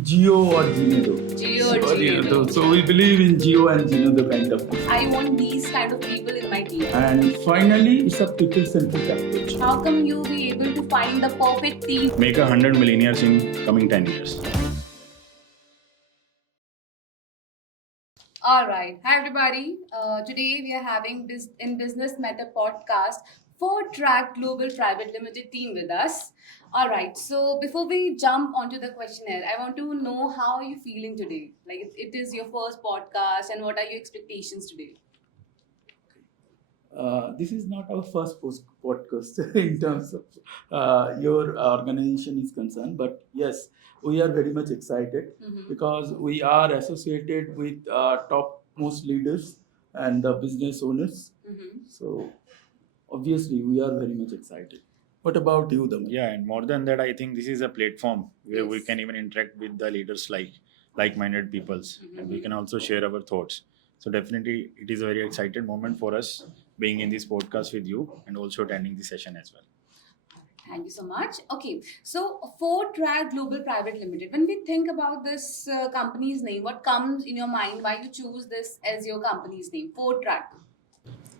Geo or Genedo. Geo or Genedo. So we believe in Geo and Genedo kind of thing. I want these kind of people in my team. And finally, it's a people-centric approach. How come you be able to find the perfect team? Make 100 millionaires in coming 10 years. All right. Hi, everybody. Today we are having in Business Meta podcast Fourtrek Global Private Limited team with us. All right. So before we jump onto the questionnaire, I want to know how are you feeling today? Like it is your first podcast, and what are your expectations today? This is not our first podcast in terms of your organization is concerned, but yes, we are very much excited because we are associated with topmost leaders and the business owners. So obviously, we are very much excited. What about you, Daman? Yeah, and more than that, I think this is a platform where we Yes. can even interact with the leaders like-minded peoples, and we can also share our thoughts. So definitely, it is a very excited moment for us being in this podcast with you and also attending the session as well. Thank you so much. Okay, so Fourtrek Global Private Limited. When we think about this company's name, what comes in your mind? Why you choose this as your company's name, Fourtrek?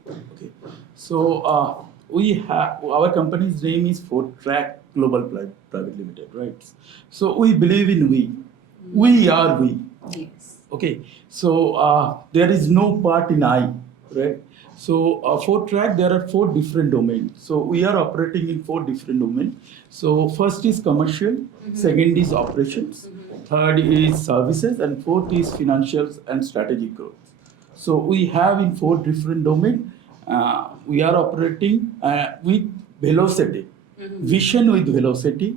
Okay. So we have our company's name is Fourtrek Global Private Limited, right? So we believe in we. We are we. Yes. Okay. So there is no part in I, right? So Fourtrek, there are 4 different domains. So we are operating in 4 different domains. So first is commercial, second is operations, third is services, and fourth is financials and strategic growth. So we have in 4 different domains. We are operating with velocity, vision with velocity,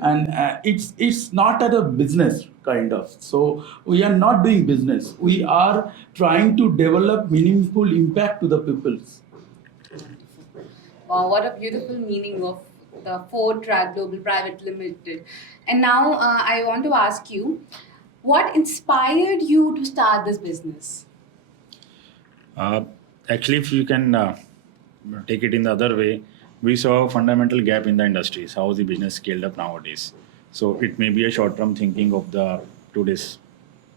and it's not at a business kind of. So we are not doing business. We are trying to develop meaningful impact to the peoples. Wow, what a beautiful meaning of the Fourtrek Global Private Limited. And now I want to ask you, what inspired you to start this business? Actually, if you can take it in the other way, we saw a fundamental gap in the industries, how the business scaled up nowadays. So it may be a short-term thinking of the today's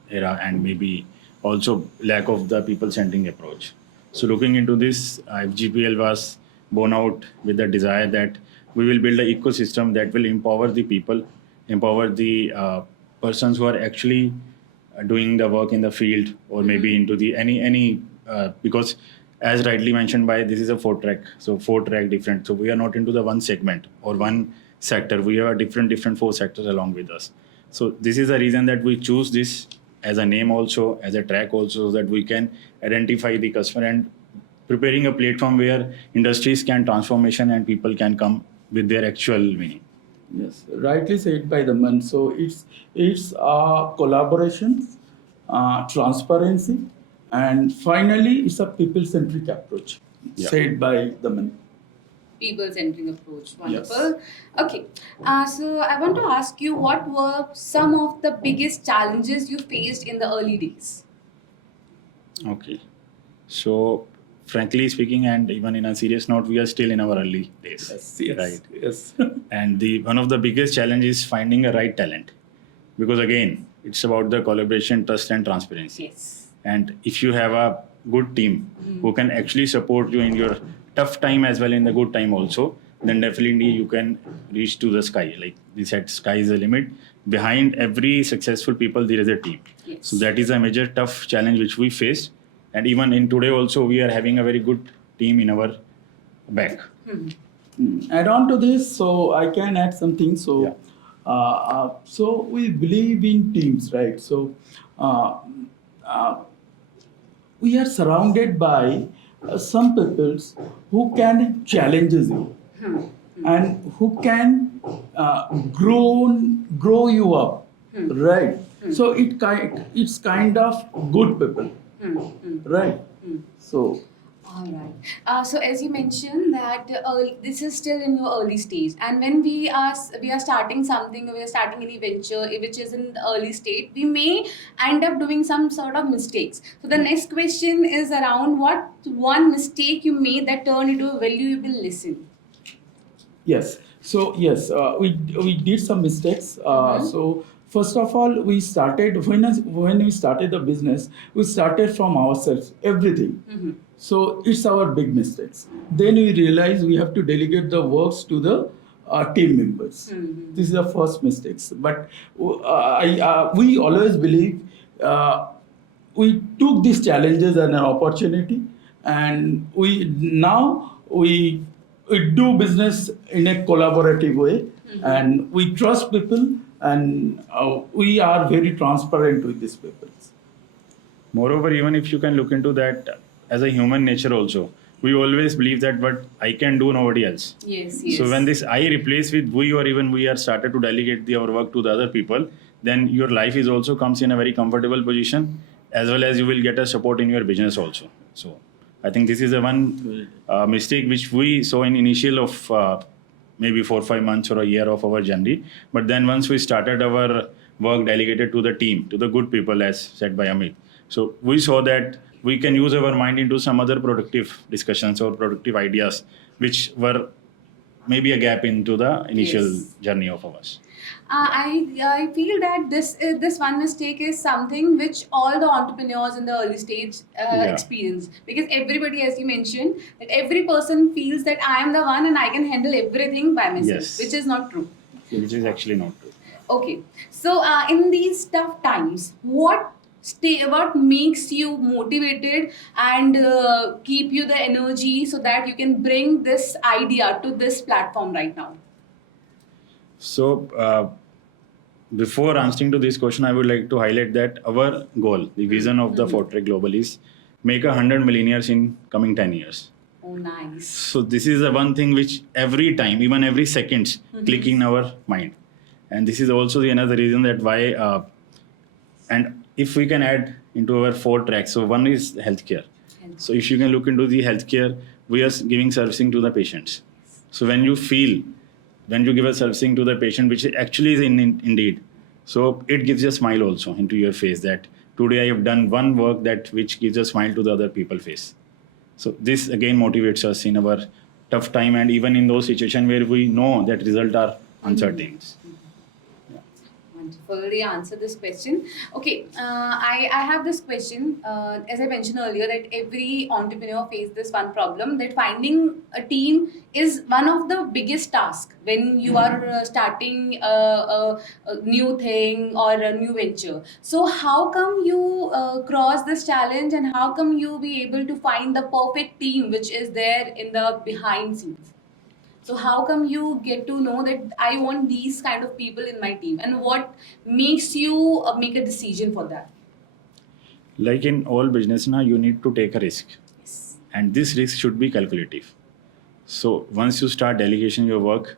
era and maybe also lack of the people-centering approach. So looking into this, FGPL was born out with the desire that we will build an ecosystem that will empower the people, empower the persons who are actually doing the work in the field or maybe into the any because as rightly mentioned by this is a Fourtrek, so Fourtrek different, so we are not into the one segment or one sector, we have a different 4 sectors along with us. So this is the reason that we choose this as a name also, as a track also, so that we can identify the customer and preparing a platform where industries can transformation and people can come with their actual meaning. Yes, rightly said by the man. So it's collaboration, transparency, and finally it's a people-centric approach. Yeah. Said by the man. People-centering approach. Yes. Wonderful. Okay. So I want to ask you, what were some of the biggest challenges you faced in the early days? Okay. So, frankly speaking, and even in a serious note, we are still in our early days. Yes. Right. Yes. And the one of the biggest challenges is finding a right talent, because again, it's about the collaboration, trust, and transparency. Yes. And if you have a good team who can actually support you in your tough time as well in the good time also, then definitely you can reach to the sky. Like they said, sky is the limit. Behind every successful people, there is a team. Yes. So that is a major tough challenge which we faced. And even in today also, we are having a very good team in our back. Add on to this, so I can add something. So, Yeah. So we believe in teams, right? So, we are surrounded by some peoples who can challenges you and who can grow you up, right? So it's kind of good people, right? So All right. So as you mentioned that this is still in your early stage, and when we are starting something, we are starting any venture which is in the early state, we may end up doing some sort of mistakes. So the next question is around what one mistake you made that turned into a valuable lesson. yes, we did some mistakes. So First of all, we started when we started the business, we started from ourselves, everything. So it's our big mistakes. Then we realized we have to delegate the works to the team members. This is the first mistakes. But we always believe we took these challenges as an opportunity, and we do business in a collaborative way, and we trust people, and we are very transparent with these people. Moreover, even if you can look into that as a human nature also, we always believe that what I can do, nobody else. Yes, yes. So when this I replace with we, or even we are started to delegate our work to the other people, then your life is also comes in a very comfortable position, as well as you will get a support in your business also. So I think this is a one mistake which we saw in initial of maybe 4 or 5 months or a year of our journey. But then once we started our work delegated to the team, to the good people, as said by Amit, so we saw that we can use our mind into some other productive discussions or productive ideas, which were maybe a gap into the initial Yes. journey of ours. I feel that this one mistake is something which all the entrepreneurs in the early stage Yeah. experience, because everybody, as you mentioned, that every person feels that I am the one and I can handle everything by myself, Yes. which is not true. Which is actually not true. Okay, so in these tough times, what makes you motivated and keep you the energy so that you can bring this idea to this platform right now? So, before answering to this question, I would like to highlight that our goal, the vision of the Fourtrek Global is make 100 millionaires in coming 10 years. Oh, nice. So this is the one thing which every time, even every second, click in our mind. And this is also the another reason that why, and if we can add into our 4 tracks, so one is healthcare. So if you can look into the healthcare, we are giving servicing to the patients. So when you give a servicing to the patient, which actually is indeed, so it gives a smile also into your face that today I have done one work that which gives a smile to the other people's face. So this again motivates us in our tough time, and even in those situations where we know that results are uncertain. Wonderfully answer this question. Okay, I have this question. As I mentioned earlier, that every entrepreneur faces this one problem, that finding a team is one of the biggest tasks when you are starting a new thing or a new venture. So how come you cross this challenge, and how come you be able to find the perfect team which is there in the behind scenes? So how come you get to know that I want these kind of people in my team, and what makes you make a decision for that? Like in all business now, you need to take a risk, Yes. and this risk should be calculative. So once you start delegation your work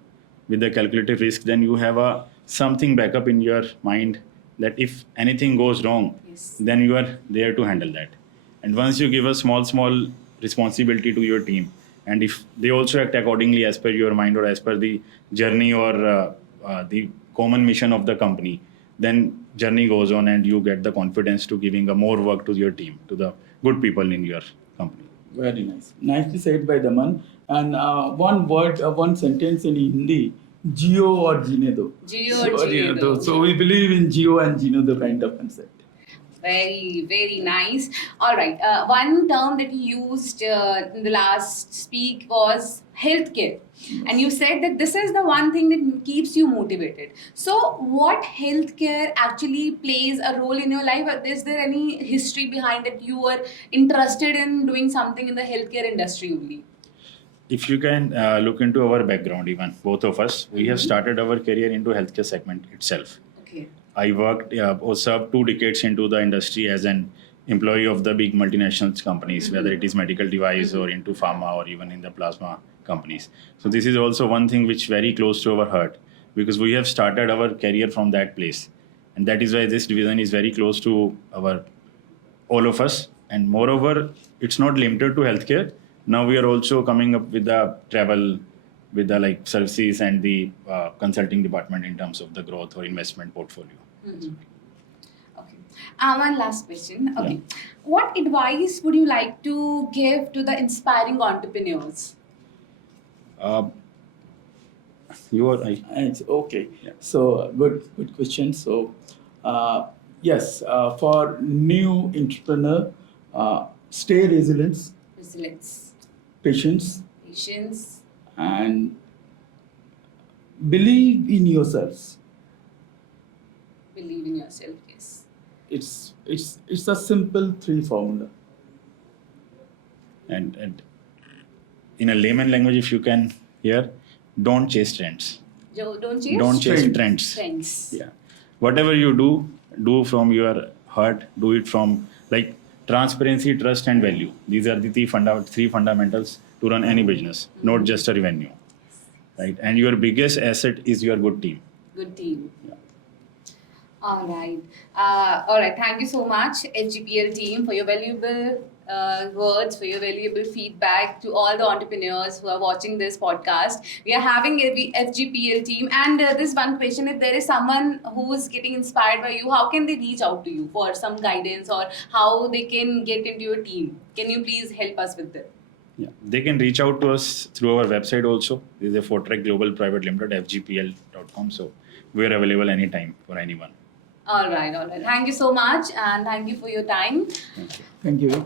with the calculative risk, then you have a something backup in your mind that if anything goes wrong, Yes. then you are there to handle that. And once you give a small responsibility to your team, and if they also act accordingly as per your mind or as per the journey or the common mission of the company, then journey goes on and you get the confidence to giving a more work to your team, to the good people in your company. Very nice. Nicely said by Daman. And one sentence in Hindi, Geo or Jinedo. Geo or Jinedo. So we believe in Geo and Jinedo kind of concept. Very, very nice. All right. One term that you used in the last speak was healthcare. And you said that this is the one thing that keeps you motivated. So, what healthcare actually plays a role in your life? Is there any history behind it? You were interested in doing something in the healthcare industry only? If you can look into our background, even both of us, we have started our career into healthcare segment itself. Okay. I worked or served 2 decades into the industry as an employee of the big multinational companies, whether it is medical device or into pharma or even in the plasma companies. So this is also one thing which very close to our heart, because we have started our career from that place, and that is why this division is very close to our all of us. And moreover, it's not limited to healthcare. Now we are also coming up with the travel, with the like services and the consulting department in terms of the growth or investment portfolio. Okay. One last question. Okay. What advice would you like to give to the inspiring entrepreneurs? You or I? It's okay. Yeah. So good question. So yes, for new entrepreneur, stay resilience, Resilience, patience, patience, and believe in yourselves. believe in yourself. Yes. It's a simple three formula. And in a layman language, if you can hear, don't chase trends. Don't chase Don't chase Trends. trends. trends. Yeah. Whatever you do from your heart. Do it from like transparency, trust, and value. These are the three fundamentals to run any business, not just a revenue. Right. And your biggest asset is your good team. Good team. Yeah. All right. All right. Thank you so much, FGPL team, for your valuable words, for your valuable feedback to all the entrepreneurs who are watching this podcast. We are having a FGPL team, and this one question: if there is someone who is getting inspired by you, how can they reach out to you for some guidance, or how they can get into your team? Can you please help us with that? Yeah. They can reach out to us through our website also. This is a Fourtrek Global Private Limited, fgpl.com. So we are available anytime for anyone. All right. All right. Thank you so much, and thank you for your time. Thank you. Thank you.